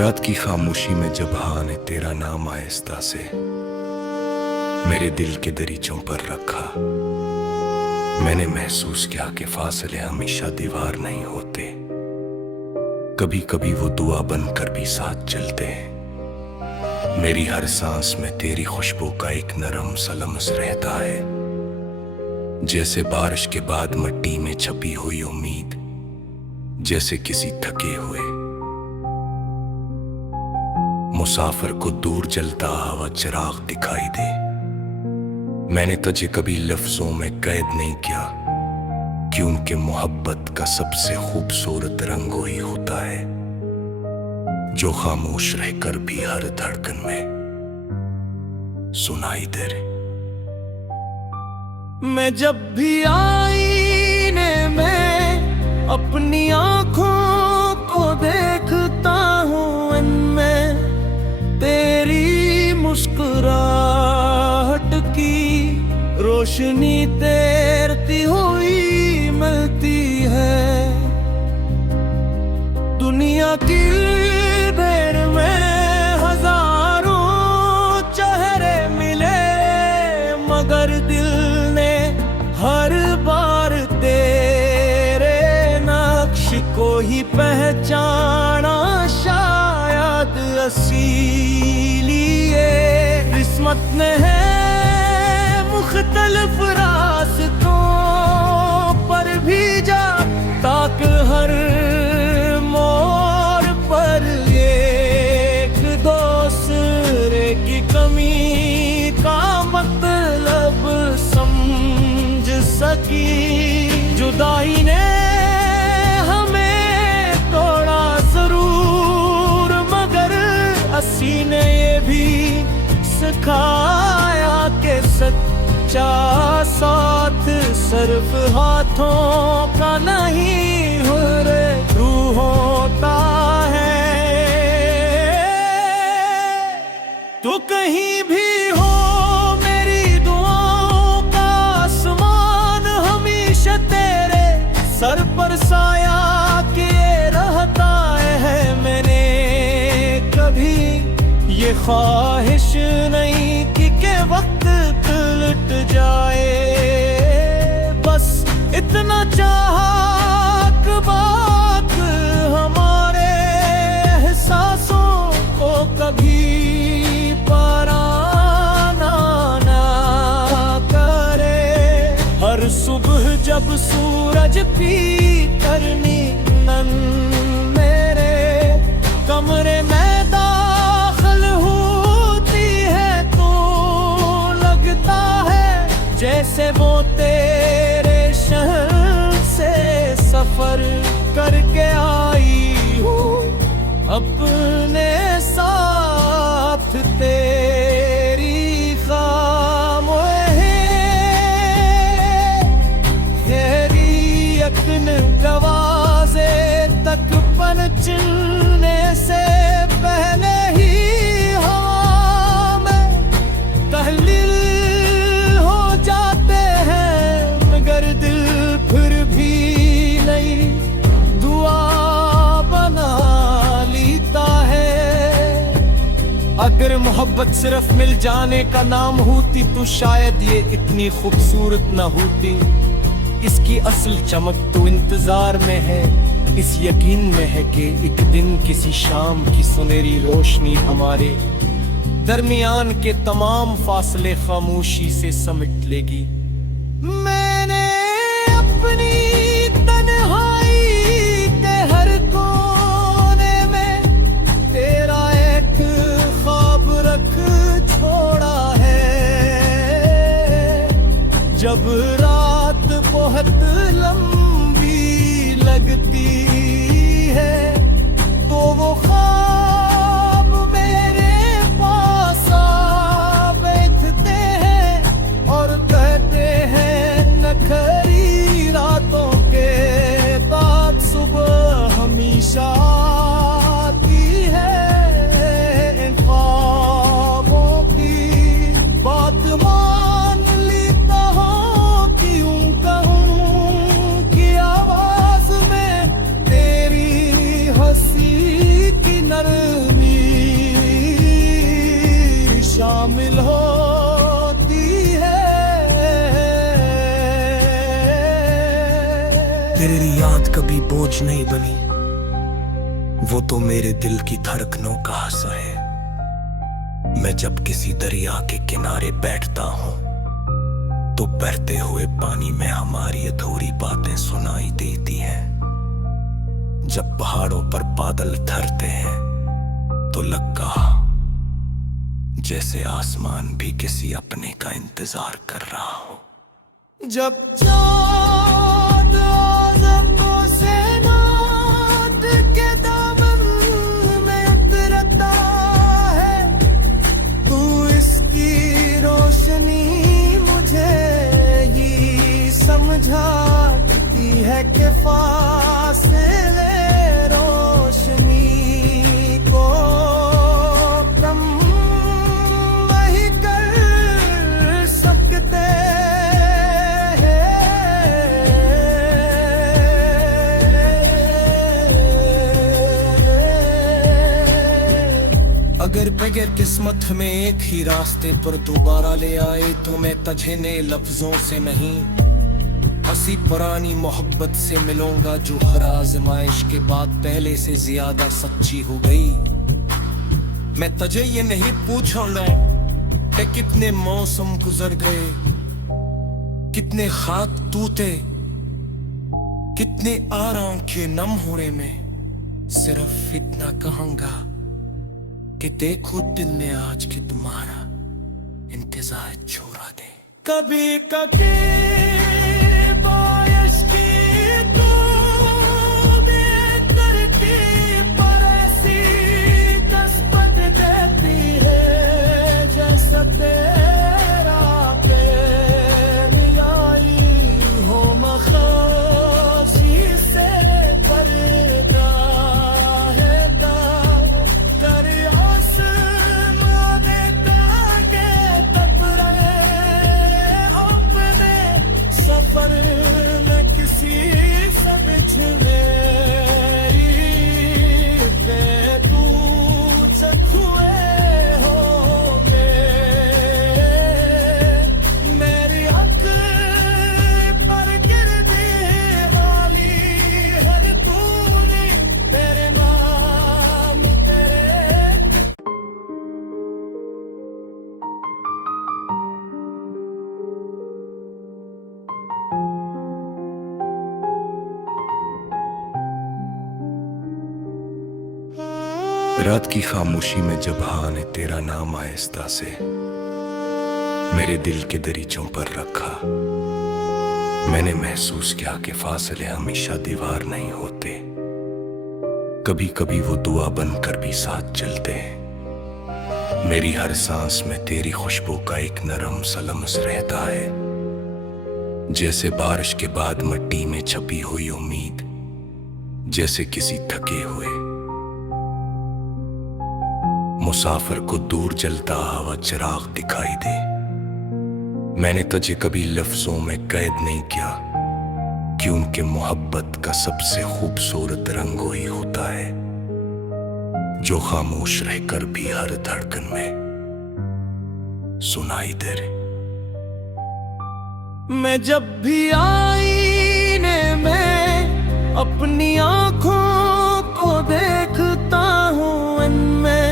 रात की खामोशी में जब हाँ ने तेरा नाम आहिस्ता से मेरे दिल के दरीचों पर रखा, मैंने महसूस किया कि फासले हमेशा दीवार नहीं होते, कभी कभी वो दुआ बनकर भी साथ चलते हैं। मेरी हर सांस में तेरी खुशबू का एक नरम सा लम्स रहता है, जैसे बारिश के बाद मिट्टी में छपी हुई उम्मीद, जैसे किसी थके हुए मुसाफिर को दूर जलता हुआ चिराग दिखाई दे। मैंने तुझे कभी लफ्जों में कैद नहीं किया, क्योंकि मोहब्बत का सबसे खूबसूरत रंग वही होता है जो खामोश रहकर भी हर धड़कन में सुनाई दे रे। मैं जब भी आईने में अपनी आंखों को देखता हूँ, इनमें तेरी मुस्कुराहट की रोशनी तैरती हुई मिलती है। दुनिया की भीड़ में हजारों चेहरे मिले, मगर दिल ने हर बार तेरे नक्श को ही पहचाना। शायद इसीलिए किस्मत ने है मुख्तलिफ रास्तों पर भेजा, ताकि हर मोड़ पर एक दूसरे की कमी का मतलब समझ सकी। जुदाई ने हमें तोड़ा जरूर, मगर हंसी ने ये भी सिखाया कि सच्चा साथ सिर्फ हाथों का नहीं रूह होता है। तो कहीं भी हो मेरी दुआओं का आसमान हमेशा तेरे सर पर साया किए रहता है। मैंने कभी ये ख्वाहिश नहीं कि वक्त लुट जाए, बस इतना चाहा कि बात हमारे एहसासों को कभी पराना ना करे। हर सुबह जब सूरज की करनी मेरे कमरे में जैसे वो तेरे शहर से सफर करके आई हो, अपने साथ तेरी खामोशी यकीन दरवाजे तक पहुंचने से पहले ही हवा में तहलील अगर मोहब्बत सिर्फ मिल जाने का नाम होती तो शायद ये इतनी खूबसूरत न होती। इसकी असल चमक तो इंतजार में है, इस यकीन में है कि एक दिन किसी शाम की सुनहरी रोशनी हमारे दरमियान के तमाम फासले खामोशी से समेट लेगी। मैंने अपनी जब रात बहुत लंबी लगती है तो वो ख्वाब मेरे पास आ बैठते हैं और कहते हैं नखरी रातों के बाद सुबह हमेशा आती है। ख्वाबों की बात मान लेता हूँ, क्यों कहूँ कि आवाज में तेरी शामिल होती है। तेरी याद कभी बोझ नहीं बनी, वो तो मेरे दिल की धड़कनों का हिस्सा है। मैं जब किसी दरिया के किनारे बैठता हूँ तो बहते हुए पानी में हमारी अधूरी बातें सुनाई देती हैं। जब पहाड़ों पर बादल ठहरते हैं तो लगता जैसे आसमान भी किसी अपने का इंतजार कर रहा हो। जब चाँद आज़मों से नात के दामन में उतरता है, तू इसकी रोशनी मुझे ही समझाती है कि फासले रोशनी को कम नहीं कर सकते हैं। अगर बगैर किस्मत हमें एक ही रास्ते पर दोबारा ले आए तो मैं तुझे नए लफ्जों से नहीं, हंसी पुरानी मोहब्बत से मिलूंगा जो हर आजमाइश के बाद पहले से ज्यादा सच्ची हो गई। मैं तुझे ये नहीं पूछूंगा कि कितने मौसम गुजर गए, कितने खाक टूटे, कितने आराम के नम होने में। सिर्फ इतना कहूंगा कि देखो दिल ने आज के तुम्हारा इंतजार छोड़ा दे। कभी कभी बारिश की तूने करके पर ऐसी दस्तक देती है जैसा तेरा प्यार आई हो मखासी से पर्दा है कर आसमां देखा के तब रहे अपने सफर न किसी से बिछड़े तू जख्मे हो मेरी आँख पर गिरने वाली हर तूने तेरे नाम तेरे रात की खामोशी में जब हाँ ने तेरा नाम आहिस्ता से मेरे दिल के दरीचों पर रखा, मैंने महसूस किया कि फासले हमेशा दीवार नहीं होते, कभी कभी वो दुआ बनकर भी साथ चलते हैं। मेरी हर सांस में तेरी खुशबू का एक नरम सा लम्स रहता है, जैसे बारिश के बाद मिट्टी में छपी हुई उम्मीद, जैसे किसी थके हुए मुसाफिर को दूर जलता हुआ चिराग दिखाई दे। मैंने तुझे कभी लफ्जों में कैद नहीं किया, क्योंकि मोहब्बत का सबसे खूबसूरत रंग वही होता है जो खामोश रहकर भी हर धड़कन में सुनाई दे रहे। मैं जब भी आईने में अपनी आँखों को देखता हूँ, इनमें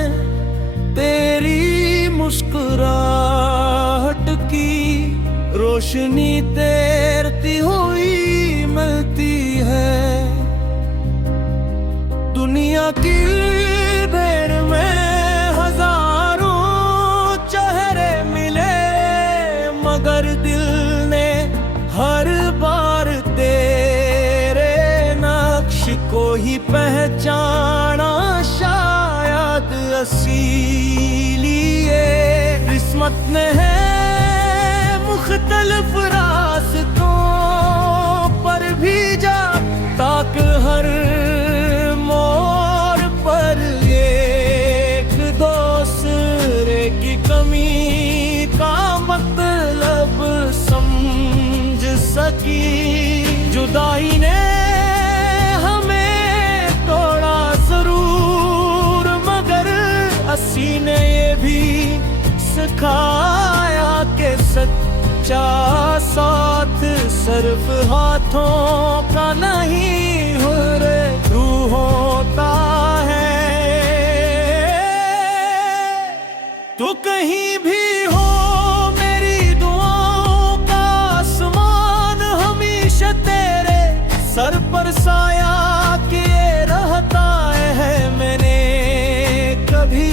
तेरी मुस्कुराहट की रोशनी तैरती हुई मिलती है। दुनिया की भीड़ में हजारों चेहरे मिले, मगर दिल ने हर बार तेरे नक्श को ही पहचाना। शायद इसीलिए किस्मत ने है मुख्तलिफ रास्तों पर भेजा, ताकि हर मोड़ पर एक दूसरे की कमी का मतलब समझ सकी। जुदाई ने हमें तोड़ा जरूर, मगर सीने ये भी खाया के सच्चा साथ सिर्फ हाथों का नहीं हुर्रे रूह होता है। तो कहीं भी हो मेरी दुआओं का आसमान हमेशा तेरे सर पर साया किए रहता है। मैंने कभी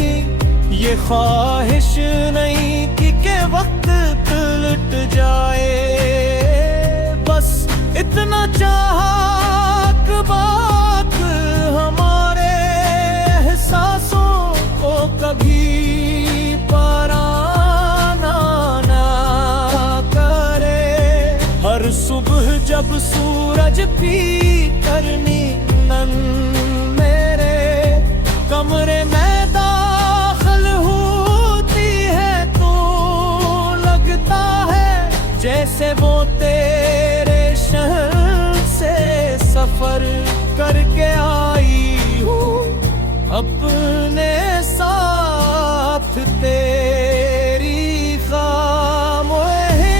ये ख्वाहिश नहीं कि वक्त लुट जाए, बस इतना चाहा कि बात हमारे एहसासों को कभी पराना ना करे। हर सुबह जब सूरज पी करनी नन मेरे कमरे में दाखिल होती है तो लगता है जैसे वो तेरे शहर से सफर करके आई हूँ अपने साथ तेरी खामोशी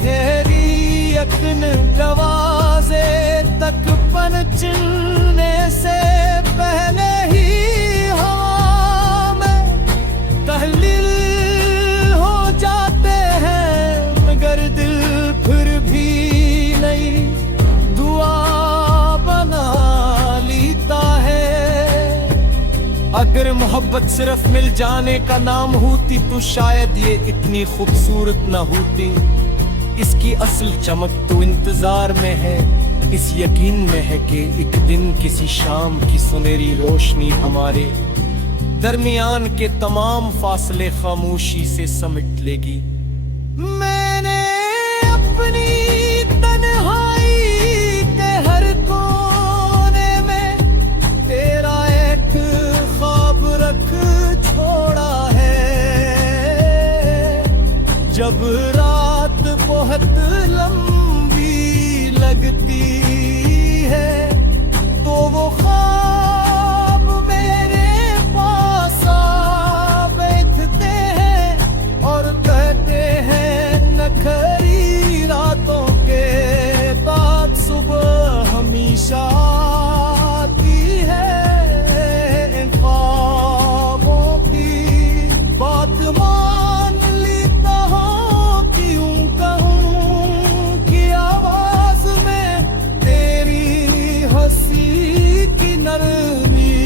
तेरी यकीन दरवाजे तक पहुंचने से पहले ही हवा में तहलील हो जाते हैं, मगर दिल फिर भी नहीं दुआ बना लेता है। अगर मोहब्बत सिर्फ मिल जाने का नाम होती तो शायद ये इतनी खूबसूरत न होती। इसकी असल चमक तो इंतजार में है, इस यकीन में है कि एक दिन किसी शाम की सुनहरी रोशनी हमारे दरमियान के तमाम फासले खामोशी से समेट लेगी। मैंने अपनी तन्हाई के हर कोने में तेरा एक ख्वाब रख छोड़ा है। जब रात बहुत लंबी लगती है तो वो ख्वाब मेरे पास आ बैठते हैं और कहते हैं नखरी रातों के बाद सुबह हमेशा आती है। इन ख्वाबों की बात मान लेता हूँ, क्यों कहूँ कि आवाज में तेरी हंसी की नरमी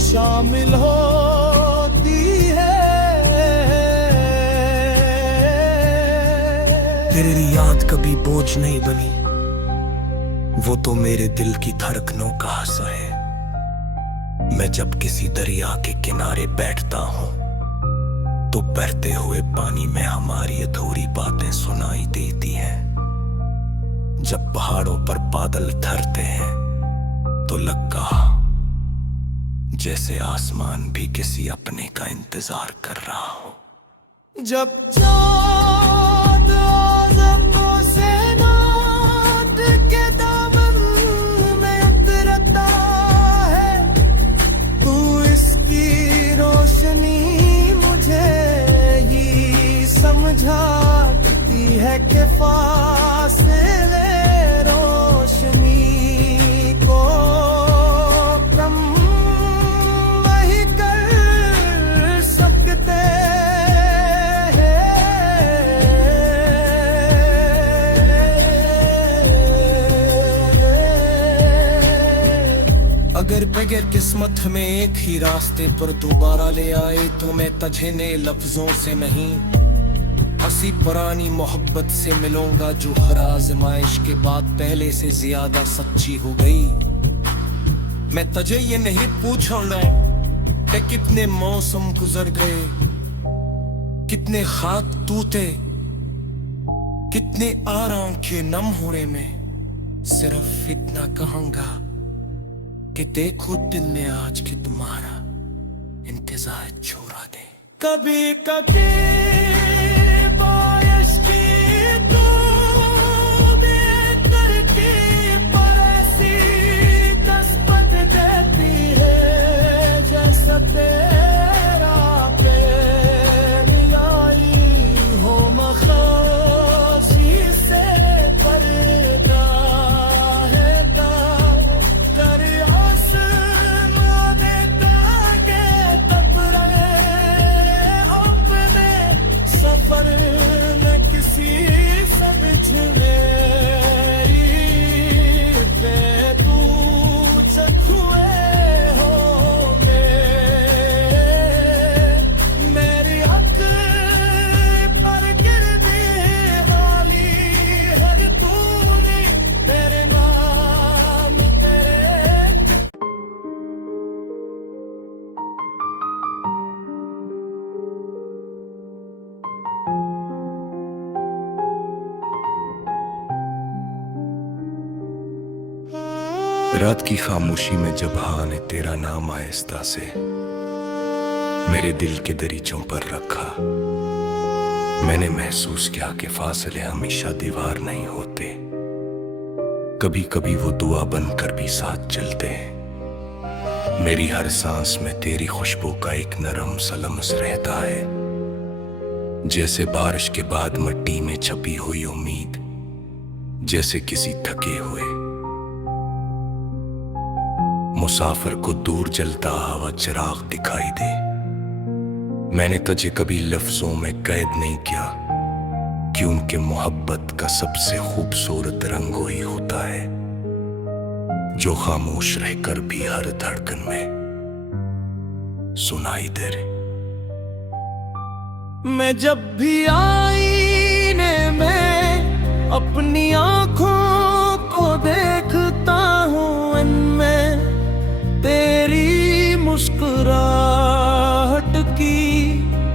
शामिल होती है। तेरी याद कभी बोझ नहीं बनी, वो तो मेरे दिल की धड़कनों का हिस्सा है। मैं जब किसी दरिया के किनारे बैठता हूँ तो बहते हुए पानी में हमारी अधूरी बातें सुनाई देती हैं। जब पहाड़ों पर बादल ठहरते हैं तो लगता जैसे आसमान भी किसी अपने का इंतजार कर रहा हो। जब चाँद आज़मों से नाट के दामन में उतरता है तू इसकी रोशनी मुझे ही समझाती है कि फासले रोशनी को कम नहीं कर सकते। अगर बगैर किस्मत हमें एक ही रास्ते पर दोबारा ले आए तो मैं तुझे नए लफ्जों से नहीं हंसी पुरानी मोहब्बत से मिलूंगा जो हर आजमाइश के बाद पहले से ज्यादा सच्ची हो गई। मैं तुझे ये नहीं पूछूंगा कि कितने मौसम गुजर गए, कितने खाक टूटे, कितने आराम के नम होने में। सिर्फ इतना कहूंगा कि देखो दिल ने आज के तुम्हारा इंतजार छोड़ा दे। कभी कभी बारिश की बूंदें करके पर ऐसी दस्तक देती है जैसा रात की खामोशी में जब हाँ ने तेरा नाम आहिस्ता से मेरे दिल के दरीचों पर रखा, मैंने महसूस किया कि फासले हमेशा दीवार नहीं होते, कभी कभी वो दुआ बनकर भी साथ चलते हैं। मेरी हर सांस में तेरी खुशबू का एक नरम सा लम्स रहता है, जैसे बारिश के बाद मिट्टी में छपी हुई उम्मीद, जैसे किसी थके हुए मुसाफिर को दूर जलता हुआ चिराग दिखाई दे। मैंने तुझे कभी लफ्जों में कैद नहीं किया, क्योंकि मोहब्बत का सबसे खूबसूरत रंग वही होता है जो खामोश रहकर भी हर धड़कन में सुनाई दे रे। मैं जब भी आईने में अपनी आंखों को देखता हूँ, इनमें तेरी मुस्कुराहट की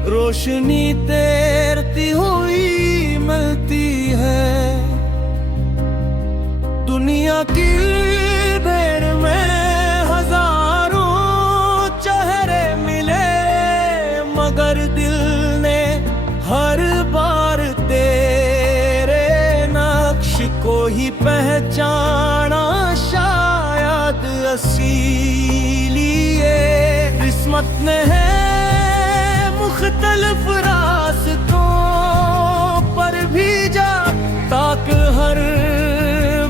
रोशनी तैरती हुई मिलती है। दुनिया की भीड़ में हजारों चेहरे मिले, मगर दिल ने हर बार तेरे नक्श को ही पहचाना। शायद इसीलिए किस्मत ने है मुख्तलिफ रास्तों पर भेजा, ताकि हर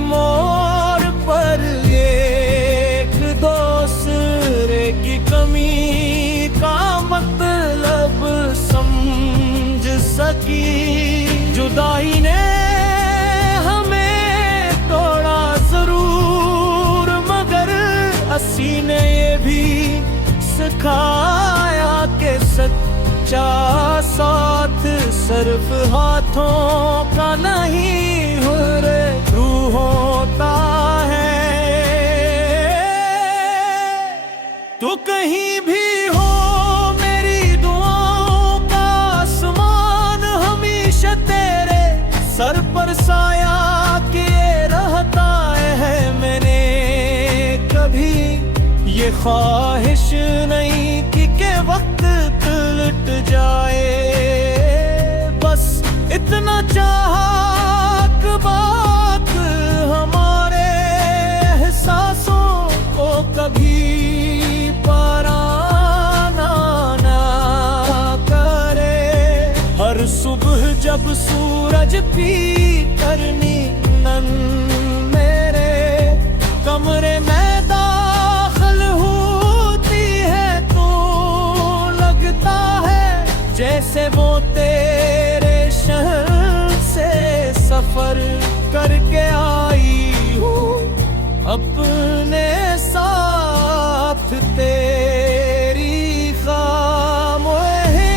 मोड़ पर एक दूसरे की कमी का मतलब समझ सकी। जुदाई ने हमें तोड़ा जरूर, मगर असी ने ये भी सिखाया कि सच्चा साथ सिर्फ हाथों का नहीं, हुर रूह होता है। तो कहीं भी हो मेरी दुआओं का आसमान हमेशा तेरे सर पर साया किए रहता है। मैंने कभी ये ख्वाहिश नहीं की के वक्त लुट जाए, बस इतना चाहा कि बात हमारे एहसासों को कभी पराना ना करे। हर सुबह जब सूरज पी करनी नन मेरे कमरे में दाखिल होती है, तो लगता है जैसे वो तेरे शहर से सफर करके आई हूँ अपने साथ। तेरी खामोशी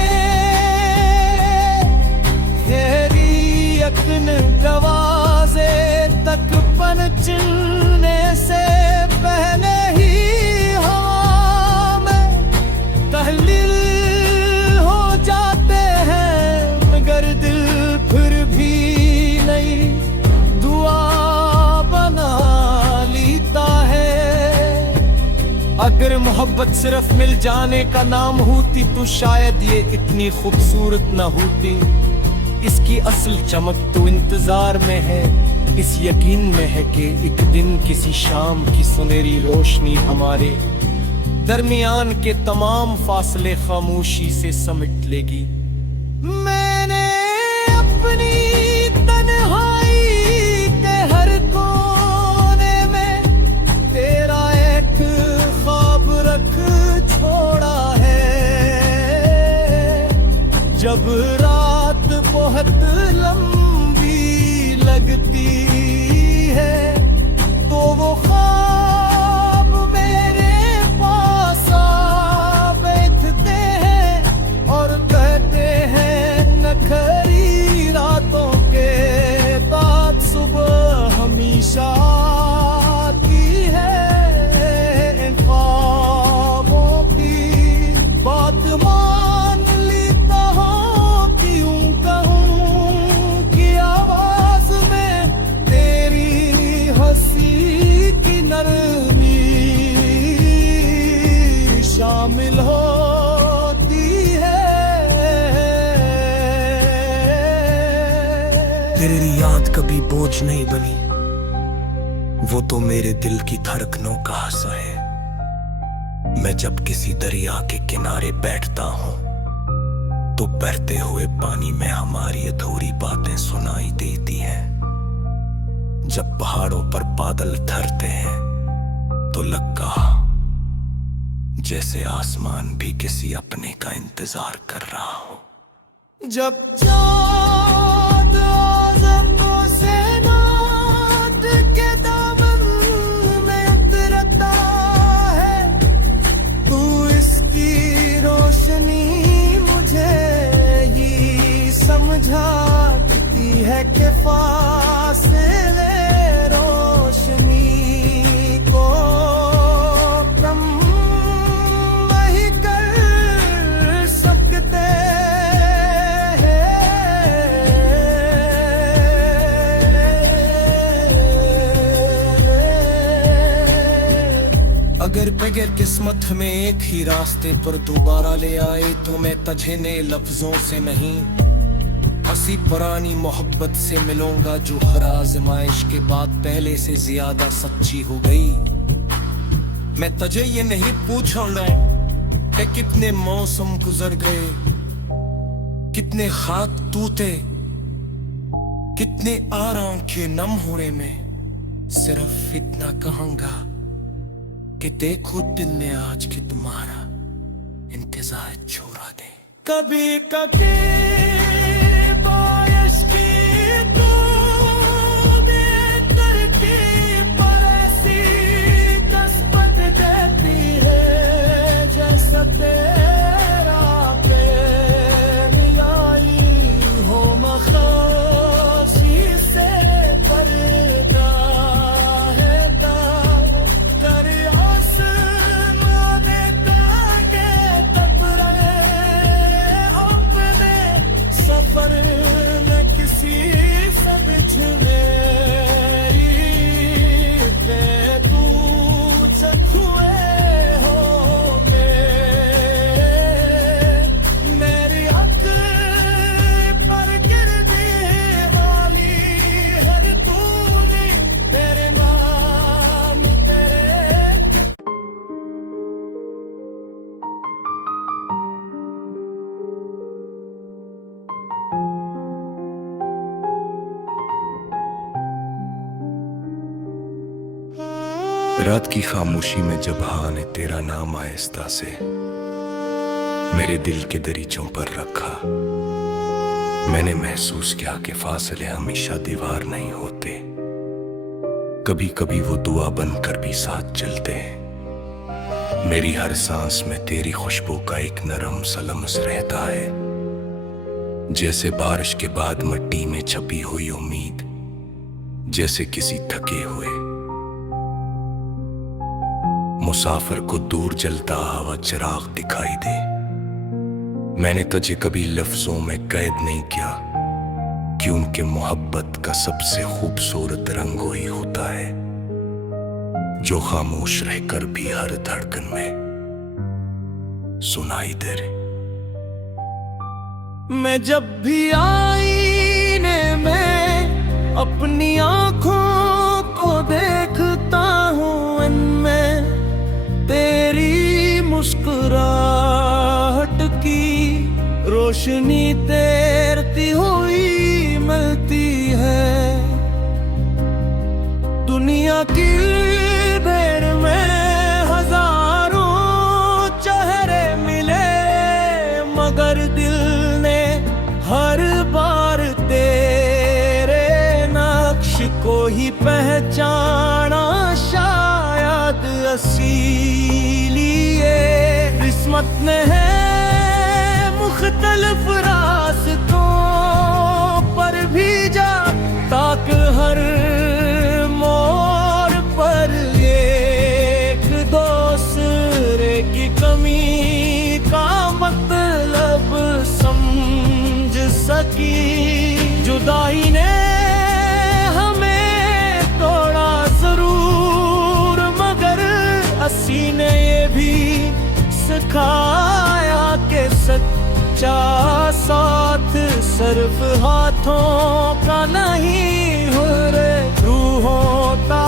तेरी यकीन दरवाजे तक पहुंचने से पहले ही हवा में तहलील हो जाते हैं, मगर दिल फिर भी नहीं दुआ बना लेता है। अगर मोहब्बत सिर्फ मिल जाने का नाम होती, तो शायद ये इतनी खूबसूरत न होती। इसकी असल चमक तो इंतजार में है, इस यकीन में है कि एक दिन किसी शाम की सुनहरी रोशनी हमारे दरमियान के तमाम फासले खामोशी से समेट लेगी। मैंने अपनी तन्हाई के हर कोने में तेरा एक ख्वाब रख छोड़ा है। जब रात बहुत लंबी लगती है, तो वो ख्वाब मेरे पास आ बैठते हैं और कहते हैं नखरी रातों के बाद सुबह हमेशा आती है। इन ख्वाबों की बात मान लेता हूँ, क्यों कहूँ कि आवाज में तेरी शामिल होती है। तेरी याद कभी बोझ नहीं बनी, वो तो मेरे दिल की धड़कनों का हिस्सा है। मैं जब किसी दरिया के किनारे बैठता हूँ तो बहते हुए पानी में हमारी अधूरी बातें सुनाई देती हैं। जब पहाड़ों पर बादल ठहरते हैं तो लगता जैसे आसमान भी किसी अपने का इंतजार कर रहा हो। जब चाँद आज़मों से नाट के दामन में उतरता है, तू इसकी रोशनी मुझे ही समझाती है कि फासले रोशनी को कम नहीं कर सकते। अगर बगैर किस्मत हमें एक ही रास्ते पर दोबारा ले आए तो मैं तुझे नए लफ्जों से नहीं, हंसी पुरानी मोहब्बत से मिलूंगा जो हर आजमाइश के बाद पहले से ज्यादा सच्ची हो गई। मैं तुझे ये नहीं पूछूंगा कि कितने मौसम गुजर गए, कितने खाक टूटे, कितने आराम के नम होने में, सिर्फ इतना कहूंगा कि देखो दिल ने आज की तुम्हारा इंतजार छोड़ा दे। कभी कभी बारिश की बूंदें धरती पर ऐसी दस्तक देती है जैसे तेरा प्यार आई हो मखासी से पर्दा है कर आसमां में ताके तबरे अपने सफर न किसी से बिछड़े तू चखुए हो मेरी आँख पर गिरती वाली हर तूने तेरे नाम तेरे। रात की खामोशी में जब हाँ ने तेरा नाम आहिस्ता से मेरे दिल के दरीचों पर रखा, मैंने महसूस किया कि फासले हमेशा दीवार नहीं होते, कभी कभी वो दुआ बनकर भी साथ चलते हैं। मेरी हर सांस में तेरी खुशबू का एक नरम सा लम्स रहता है, जैसे बारिश के बाद मिट्टी में छपी हुई उम्मीद, जैसे किसी थके हुए मुसाफिर को दूर जलता हुआ चिराग दिखाई दे। मैंने तुझे कभी लफ्जों में कैद नहीं किया, क्योंकि मोहब्बत का सबसे खूबसूरत रंग वही होता है जो खामोश रहकर भी हर धड़कन में सुनाई दे रे। मैं जब भी आईने में अपनी आंखों को देखता हूँ, इनमें तेरी मुस्कुराहट की रोशनी तैरती हुई मिलती है। दुनिया की भीड़ में हजारों चेहरे मिले, मगर दिल ने हर बार तेरे नक्श को ही पहचाना। शायद इसीलिए किस्मत ने है मुख्तलिफ रास्तों पर भेजा, ताकि हर मोड़ पर एक दूसरे की कमी का मतलब समझ सकी। जुदाई ने हमें तोड़ा जरूर, मगर हंसी ने ये भी सिखाया कि सच्चा साथ सिर्फ हाथों का नहीं हुर्रे रूह होता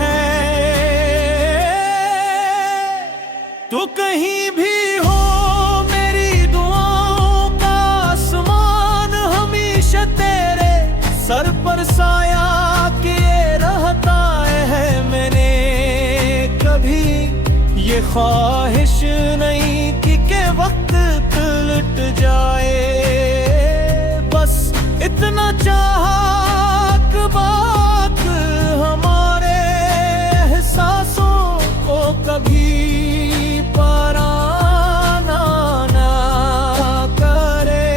है। तो कहीं भी हो मेरी दुआओं का आसमान हमेशा तेरे सर पर साया किए रहता है। मैंने कभी ये ख्वाहिश नहीं की के वक्त लुट जाए, बस इतना चाहा कि बात हमारे एहसासों को कभी पराना ना करे।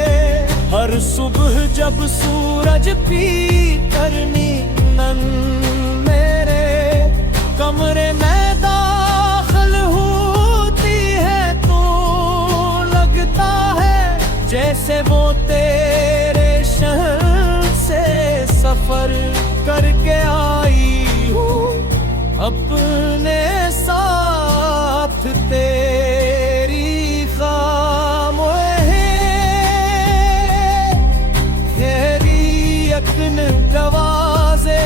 हर सुबह जब सूरज पी करनी नन मेरे कमरे में जैसे वो तेरे शहर से सफर करके आई हूँ अपने साथ तेरी खामोशी तेरी यकीन दरवाजे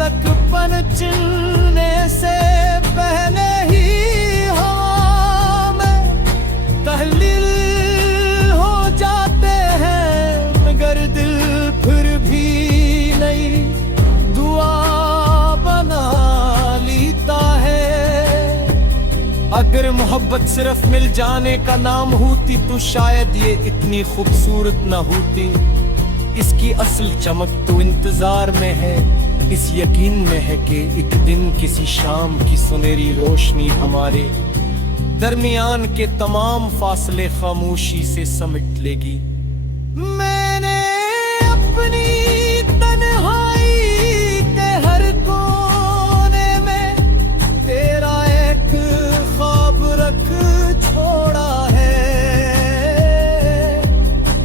तक पहुंचने से पहले ही हवा में तहलील अगर मोहब्बत सिर्फ मिल जाने का नाम होती तो शायद ये इतनी खूबसूरत न होती। इसकी असल चमक तो इंतजार में है, इस यकीन में है कि एक दिन किसी शाम की सुनहरी रोशनी हमारे दरमियान के तमाम फासले खामोशी से समेट लेगी। मैंने अपनी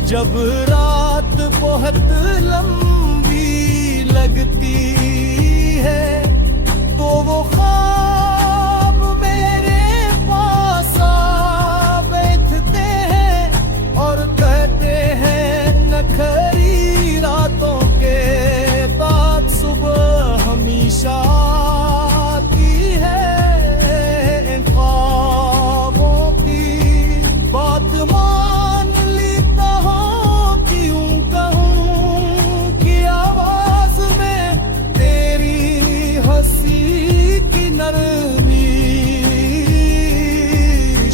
जब रात बहुत लंबी लगती है तो वो ख्वाब मेरे पास आ बैठते हैं और कहते हैं नखरी रातों के बाद सुबह हमेशा आती है। ख्वाबों की बात मान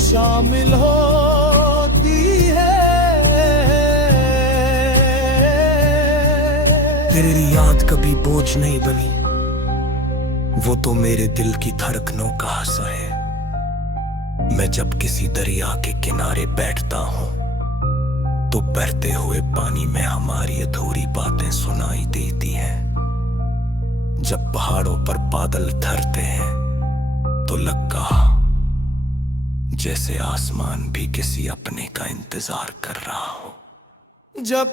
शामिल होती है। तेरी याद कभी बोझ नहीं बनी, वो तो मेरे दिल की धड़कनों का हिस्सा है। मैं जब किसी दरिया के किनारे बैठता हूँ तो बहते हुए पानी में हमारी अधूरी बातें सुनाई देती हैं। जब पहाड़ों पर बादल ठहरते हैं तो लगता जैसे आसमान भी किसी अपने का इंतजार कर रहा हो। जब